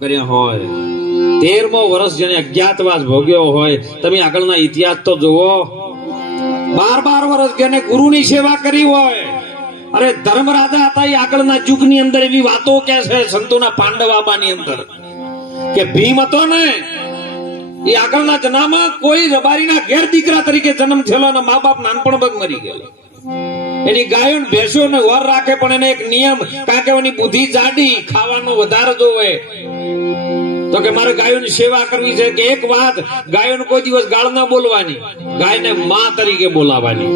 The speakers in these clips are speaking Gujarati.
કર્યા હોય. તેરમો વર્ષ જેને અજ્ઞાતવાસ ભોગ્યો હોય, તમે આગળના ઇતિહાસ તો જુઓ. બાર બાર વર્ષ જેને ગુરુની સેવા કરી હોય. અરે ધર્મરાજા હતા એ આગળના યુગની અંદર એવી વાતો કે છે સંતોના પાંડવાબાની અંદર, કે ભીમ હતો ને, એ આગળના જનામાં કોઈ રબારીના ઘેર દીકરા તરીકે જન્મ થયેલો અને મા બાપ નાનપણ મરી ગયેલો. એની ગાયો ને ભેંસો ને વર રાખે પણ એને એક નિયમ કારણ કે એની બુદ્ધિ જાડી, ખાવાનો વધારે જોવે. તો કે મારે ગાયોની સેવા કરવી છે કે એક વાત, ગાયોને કોઈ દિવસ ગાળ ના બોલવાની, ગાયને માં તરીકે બોલાવાની.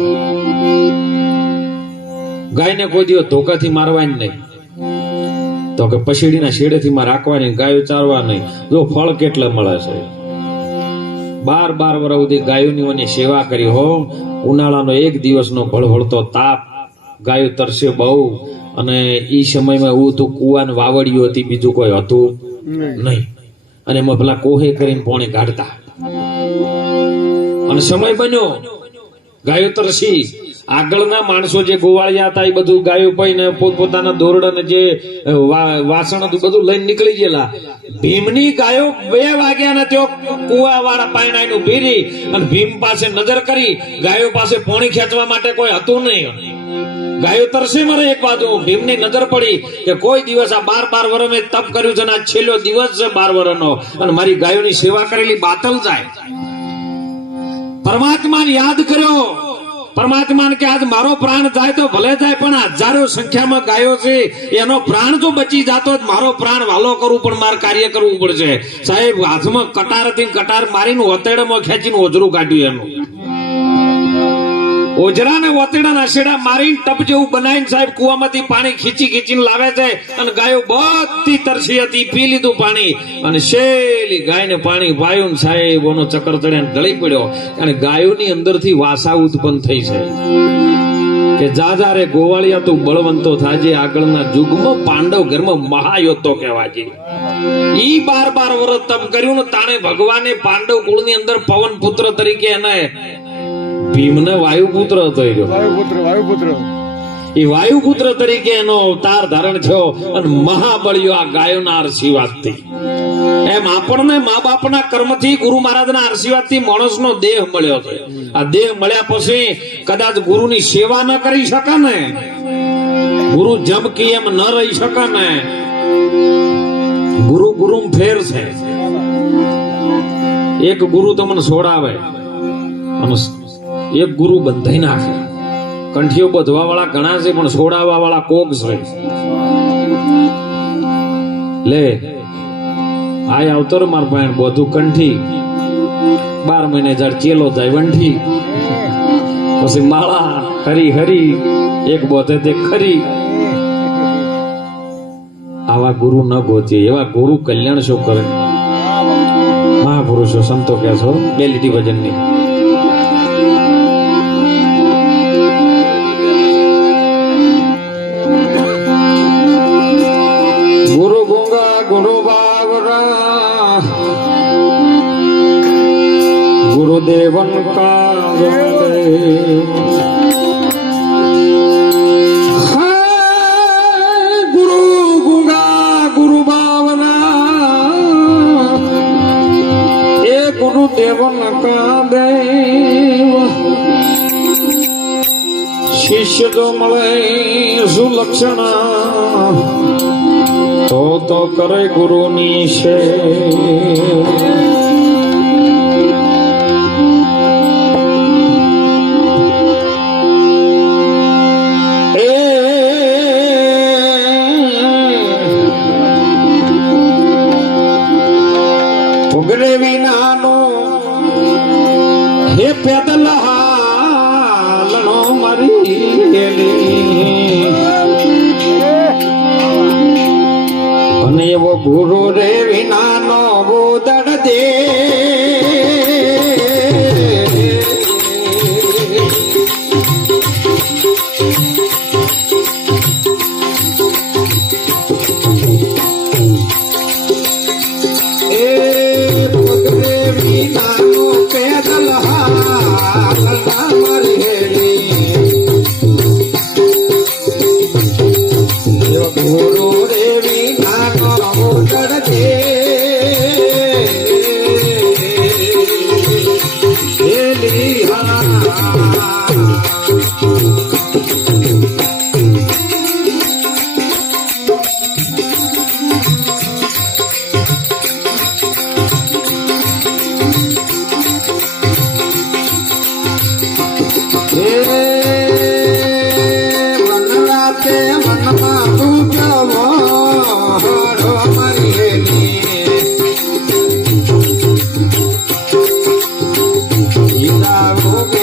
ગાયને કોઈ દિવસ ધોકાથી મારવાની નહીં. તો કે પછીડીના શેડેથી માં રાખવાની, ગાયો ચારવા નહીં. જો ફળ કેટલા મળે છે? બાર બાર વર્ષ સુધી ગાયોની સેવા કરી હો ઉનાળાનો એક દિવસનો ભળભળતો તાપ ગાયો તરસે બહુ. અને એ સમયમાં એવું હતું કુવાન વાવડિયું હતી બીજું કોઈ હતું નહીં. અને એમાં પેલા કોહે કરીને પોણે કાઢતા અને સમય બન્યો. ગાયો તરસી. આગળના માણસો જે ગોવાળિયા હતા, એ બધું ગાયો પૈને પોતપોતાના દોરડા ને જે વાસણ હતું, બધું લઈને નીકળી ગયેલા. ભીમની ગાયો બે વાગ્યા ને તેઓ કુવા વાળા પાણી ભીરી અને ભીમ પાસે નજર કરી. ગાયો પાસે પોણી ખેંચવા માટે કોઈ હતું નહીં. ગાયો તરસે મરે એક બાજુ ભીમની નજર પડી કે કોઈ દિવસ આ બાર બાર વર મેં તપ કર્યું છે ને આ છેલ્લો દિવસ છે બાર વરનો. અને મારી ગાયોની સેવા કરેલી બાતલ જાય. પરમાત્માને યાદ કર્યો. પરમાત્માને કે આજ મારો પ્રાણ જાય તો ભલે જાય, પણ હજારો સંખ્યામાં ગાયો છે, એનો પ્રાણ જો બચી જતો મારો પ્રાણ વાલો કરવું પણ મારે કાર્ય કરવું પડશે. સાહેબ, હાથમાં કટાર હતી કટાર મારીને હોતેડમાં ખેંચીને ઓજરું કાઢ્યું એનું. ઓજરા ને વતેડા ના શેડા મારીને ટપ જેવું બનાવીને સાહેબ કુવામાંથી પાણી ખીચી ખીચીને લાવે છે અને ગાયો બધી તરસી હતી, પી લીધું પાણી. અને શેલી ગાયને પાણી વાયું સાહેબ ઓનો ચક્કર ચડ્યા ગળી પડ્યો. અને ગાયોની અંદરથી વાસા ઉત્પન્ન થઈ છે. કે જાજા રે ગોવાળિયા, તું બળવંતો થાજે આગળના જુગમાં પાંડવ ઘરમાં મહાયોદ્ધો કહેવાજે ઈ બાર બાર વર્ષ તપ કર્યું ને તાણે ભગવાને પાંડવ કુળની અંદર પવન પુત્ર તરીકે એને ભીમને વાયુપુત્ર હતો એ વાયુપુત્ર વાયુપુત્ર. એ વાયુપુત્ર તરીકે એનો અવતાર ધારણ થયો અને મહાબળીઓ આ ગાયોના આશીર્વાદથી. એમ આપણને મા બાપના કર્મથી ગુરુ મહારાજના આશીર્વાદથી માણસનો દેહ મળ્યો છે. આ દેહ મળ્યા પછી કદાચ ગુરુની સેવા ન કરી શકે ને ગુરુ જમકી એમ ન રહી શકે ને ગુરુ ગુરુ ફેર છે. એક ગુરુ તમને છોડાવે અને એક ગુરુ બંધાઈ નાખે. કંઠીઓ બધવા વાળા ઘણા છે, પણ છોડાવવા વાળા કોક છે. લે, આય આવતો રે માર પાસે બધું કંઠી. બાર મહિને જાડ ચેલો જાય વંઠી. પછી માળા હરી હરી, એક બોધે તે ખરી. આવા ગુરુ ન ગોતીએ એવા ગુરુ કલ્યાણ શું કરે? મહાપુરુષો સંતો કે છો બે લીટી ભજનની. શિષ્ય જો મળે સુલક્ષણા તો તો કરે ગુરુની છે વિનાનો હે પેદલ હાલનો મરી અને એવો ગુરુ રે વિનાનો Lila Rubi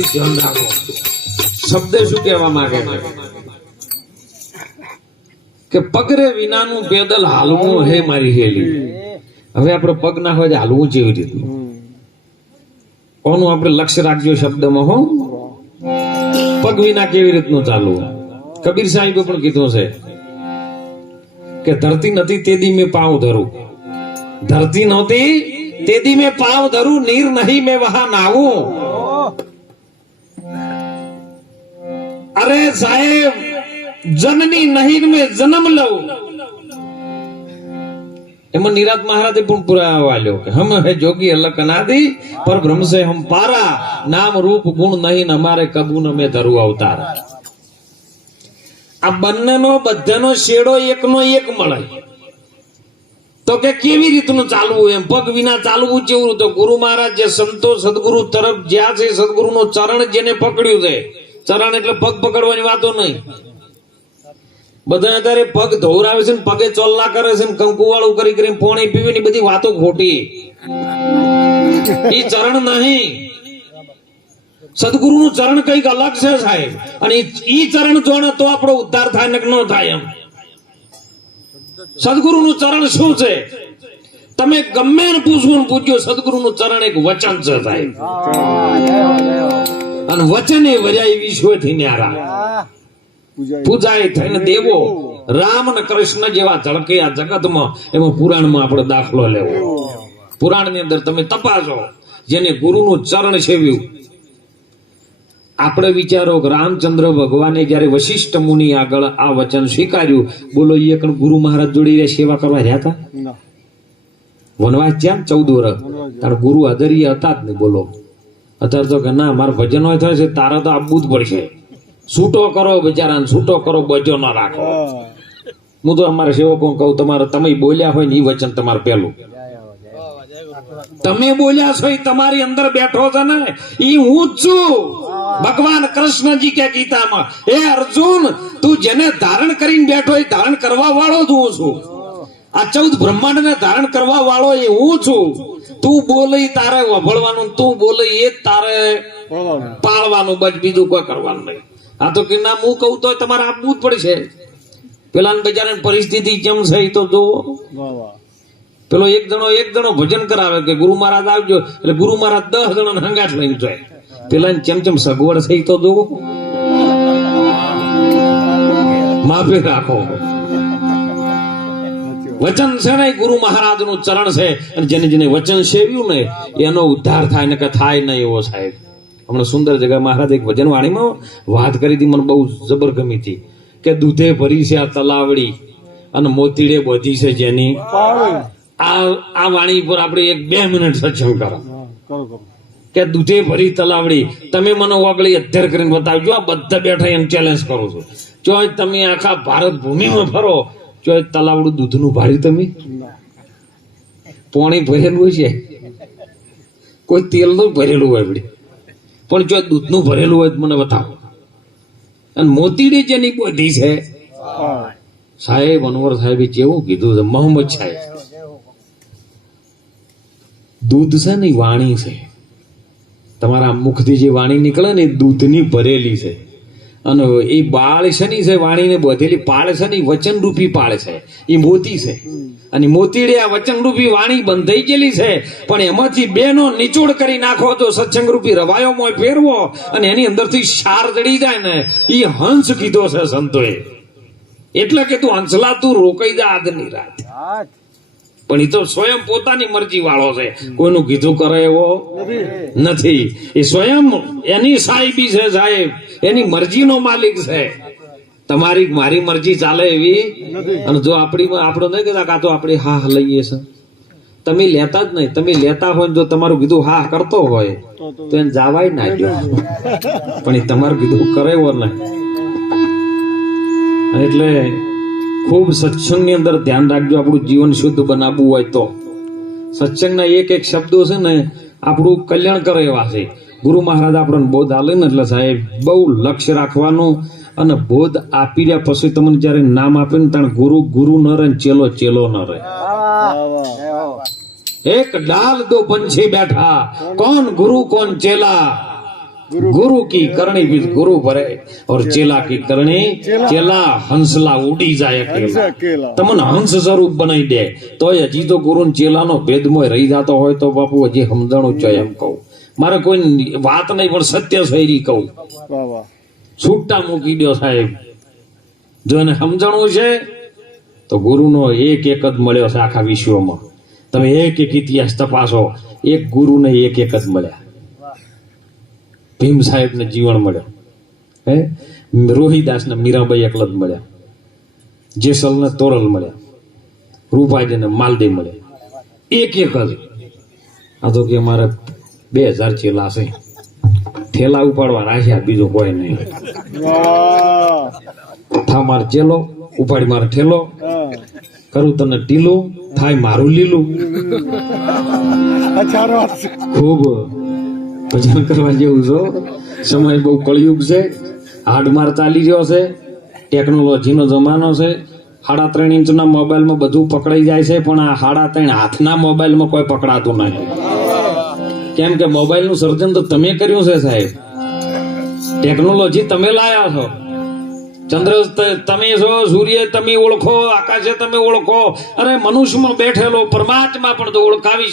ખાલી ધ્યાન રાખો શબ્દ શું કહેવા માંગે કે પગરે વિનાનું પેદલ હાલવું હે મારી હેલી. હવે આપણે પગ ના હોય હાલવું જેવી રીતનું. કોનું આપણે લક્ષ્ય રાખજો શબ્દમાં, હો. પગ વિના કેવી રીતનું ચાલવું? કબીર સાહેબે પણ કીધું છે કે ધરતી નથી તેદી મેં પાવ ધરું. ધરતી નહોતી તેદી મેં પાવ ધરું, નીર નહીં મેં વહા નાવું અરે સાહેબ, જનની નહીં મેં જન્મ લઉં. એમાં નિરાત મહારાજે પણ પુરાવા વાલ્યો કે હમ હે જોગી અલક અનાદિ પર બ્રહ્મ સે હમ પારા. નામ રૂપ ગુણ નહીં અમારે કબૂ ન મેં ધરું અવતાર. આ બંનેનો, બધાનો શેડો એકનો એક મળે. તો કે કેવી રીતનું ચાલવું એમ? પગ વિના ચાલવું જેવું તો ગુરુ મહારાજ જે સંતો સદગુરુ તરફ જ્યાં છે, સદગુરુનો ચરણ જેને પકડ્યું છે ચરણ એટલે પગ પકડવાની વાતો નહીં. બધા અત્યારે પગ ધોવરાવે છે ને પગે ચોલ્લા કરે છે ને કંકુ વાળું કરી કરીને પોણી પીવી ની બધી વાતો ખોટી. ઈ ચરણ નહીં. સદગુરુ નું ચરણ કંઈક અલગ છે સાહેબ. અને ઈ- ચરણ જોણે તો આપણો ઉદ્ધાર થાય ને થાય એમ. સદગુરુ નું ચરણ શું છે? તમે ગમે ને પૂછવું પૂછ્યો સદગુરુ નું ચરણ એક વચન છે સાહેબ. અને વચને વજાય વિશ્વથી ન્યારા. પૂજાય થઈને દેવો. રામ અને કૃષ્ણ જેવા ઝળકે આ જગતમાં એમાં પુરાણમાં આપણે દાખલો લેવો. પુરાણની અંદર તમે તપાસો. જેને ગુરુનું ચરણ સેવ્યું આપણે વિચારો કે રામચંદ્ર ભગવાને જ્યારે વશિષ્ઠ મુનિ આગળ આ વચન સ્વીકાર્યું બોલો એ કણ ગુરુ મહારાજ જોડી રહ્યા સેવા કરવા રહ્યા હતા? વનવાસ જ્યાં? ચૌદ વર્ષ તાર ગુરુ હાજરી હતા જ નહીં બોલો. અત્યારે તો કે ના, મારે ભજન હોય થાય છે, તારા તો આપવું જ પડશે. છૂટો કરો બિચારાને, છૂટો કરો, બજો ન રાખો. હું તો અમારા સેવકો કહું, તમારે તમે બોલ્યા હોય ને એ વચન તમારે પેલું તમે બોલ્યા છો એ તમારી અંદર બેઠો છે ને એ હું જ છું. ભગવાન કૃષ્ણજી કે ગીતામાં એ અર્જુન, તું જેને ધારણ કરીને બેઠો એ ધારણ કરવા વાળો જ હું છું. આ ચૌદ બ્રહ્માંડ ને ધારણ કરવા વાળો એ હું છું. તું બોલે તારે વભળવાનું તું બોલે એ તારે પાળવાનું બસ બીજું કોઈ કરવાનું નહીં. આ તો કે ના હું કહું તો તમારે આપવું જ પડશે. પેલા બિચારાની પરિસ્થિતિ કેમ છે એ તો જુઓ પેલો એક જણો એક જણો ભજન કરાવે કે ગુરુ મહારાજ આવજો. એટલે ગુરુ મહારાજ દસ જણો હંગાટ લઈને જાય. પેલા ચેમ ચેમ સગવડ થઈ તો જુઓ માફી રાખો. વચન છે ને ગુરુ મહારાજનું ચરણ છે અને જેને જેને વચન સેવ્યું ને એનો ઉદ્ધાર થાય ને કે થાય નહીં એવો સાહેબ. હમણાં સુંદર જગ્યા મહારાજ એક ભજન વાણીમાં વાત કરી હતી મને બહુ જબર ગમી હતી કે દૂધે ભરી છે આ તલાવડી અને મોતીડે બધી છે જેની. આ આ વાણી પર આપણે એક બે મિનિટ સત્સંગ કરો. કે દૂધે ભરી તલાવડી તમે મને ઓગળી અધ્યર કરીને બતાવજો આ બધા બેઠા એમ ચેલેન્જ કરો છો. જો તમે આખા ભારત ભૂમિમાં ફરો જો તલાવડું દૂધનું ભાડ્યું તમે? પોણી ભરેલું છે કોઈ તેલનું ભરેલું હોય આપણે પણ જો દૂધનું ભરેલું હોય મને બતાવો. અને મોતીડી જેની બધી છે, સાહેબ, અનવર સાહેબે કેવું કીધું છે, મોહમ્મદ સાહેબ. દૂધ છે ને વાણી છે. તમારા મુખથી જે વાણી નીકળે ને દૂધની ભરેલી છે. અને એ બાળ છે વાણીને બધેલી પાળ વચનરૂપી પાળ છે. એ મોતી છે. અને મોતીડે આ વચનરૂપી વાણી બંધાઈ ગયેલી છે. પણ એમાંથી બેનો નિચોડ કરી નાખો તો સત્સંગરૂપી રવાયો મોય ફેરવો અને એની અંદરથી સાર જડી જાય ને એ હંસ કીધો છે સંતોએ. એટલે કે તું હંસલા તું રોકાઈ જા આજની રાત. પણ એ તો સ્વયં પોતાની મરજી વાળો છે. કોઈનું કીધું કરે એવો નથી. એ સ્વયં એની સાહેબી છે સાહેબ. એની મરજીનો માલિક છે. તમારી મારી મરજી ચાલે એવી અને જો આપણી આપણો નહીં કહેતા કાં તો આપણે હા લઈએ છે. તમે લેતા જ નહીં. તમે લેતા હોય જો તમારું કીધું હા કરતો હોય તો એને જાવાય ના ગયો. પણ એ તમારું કીધું કરે એવો નહીં. એટલે ખૂબ સત્સંગની અંદર ધ્યાન રાખજો. આપણું જીવન શુદ્ધ બનાવવું હોય તો. સત્સંગના એક એક શબ્દો છે ને, આપણું કલ્યાણ કરે એવા છે. ગુરુ મહારાજ આપણને બોધ આલે ને એટલે સાહેબ, બહુ લક્ષ્ય રાખવાનું અને બોધ આપી રહ્યા. પછી તમને જ્યારે નામ આપે ને ત્યાં ગુરુ ગુરુ ન રહે ચેલો ચેલો ન રહે. એક ડાલ દો પંછી બેઠા. કોણ ગુરુ, કોણ ચેલા? गुरु की करनी भी गुरु भरे और चेला की करनी चेला हंसला उड़ी जाए अकेला तमन સ્વરૂપ બનાવી દે તો હજી તો ગુરુ ચેલાનો ભેદમોય રહી જતો હોય તો બાપુ હજી સમજણું છે એમ કહું. મારે કોઈ વાત નહીં પણ સત્ય શૈરી કહું. છૂટા મૂકી દો સાહેબ. જો એને સમજણું છે તો ગુરુનો એક એક જ મળ્યો છે આખા વિશ્વમાં. તમે એક એક ઇતિહાસ તપાસો એક ગુરુને એક એક જ મળ્યા. ભીમ સાહેબને જીવન મળ્યો. હે? રોહિદાસને મીરાબાઈ એકલત મળ્યા. જેસલને તોરલ મળ્યા. રૂપાજીને માલદે મળ્યા. એક એક જ. આ તો કે અમારે બે હજાર ચેલા છે. ઠેલા ઉપાડવા રાખ્યા બીજું કોઈ નહીં. થા માર ચેલો ઉપાડી માર ઠેલો. કરું તને ઢીલું થાય મારું લીલું. ખૂબ. ભજન કરવા જેવું છો? સમય બહુ કળિયુગ છે. હાડમાર ચાલી રહ્યો છે. ટેકનોલોજીનો જમાનો છે. સાડા ત્રણ ઇંચના મોબાઈલમાં બધું પકડાઈ જાય છે, પણ આ સાડા ત્રણ હાથના મોબાઈલમાં કોઈ પકડાતું નથી. કેમ કે મોબાઈલનું સર્જન તો તમે કર્યું છે, સાહેબ. ટેકનોલોજી તમે લાયા છો. ચંદ્ર તમે છો, સૂર્ય તમે ઓળખો, આકાશે તમે ઓળખો. અરે મનુષ્યમાં બેઠેલો પરમાત્મા પણ તો ઓળખાવી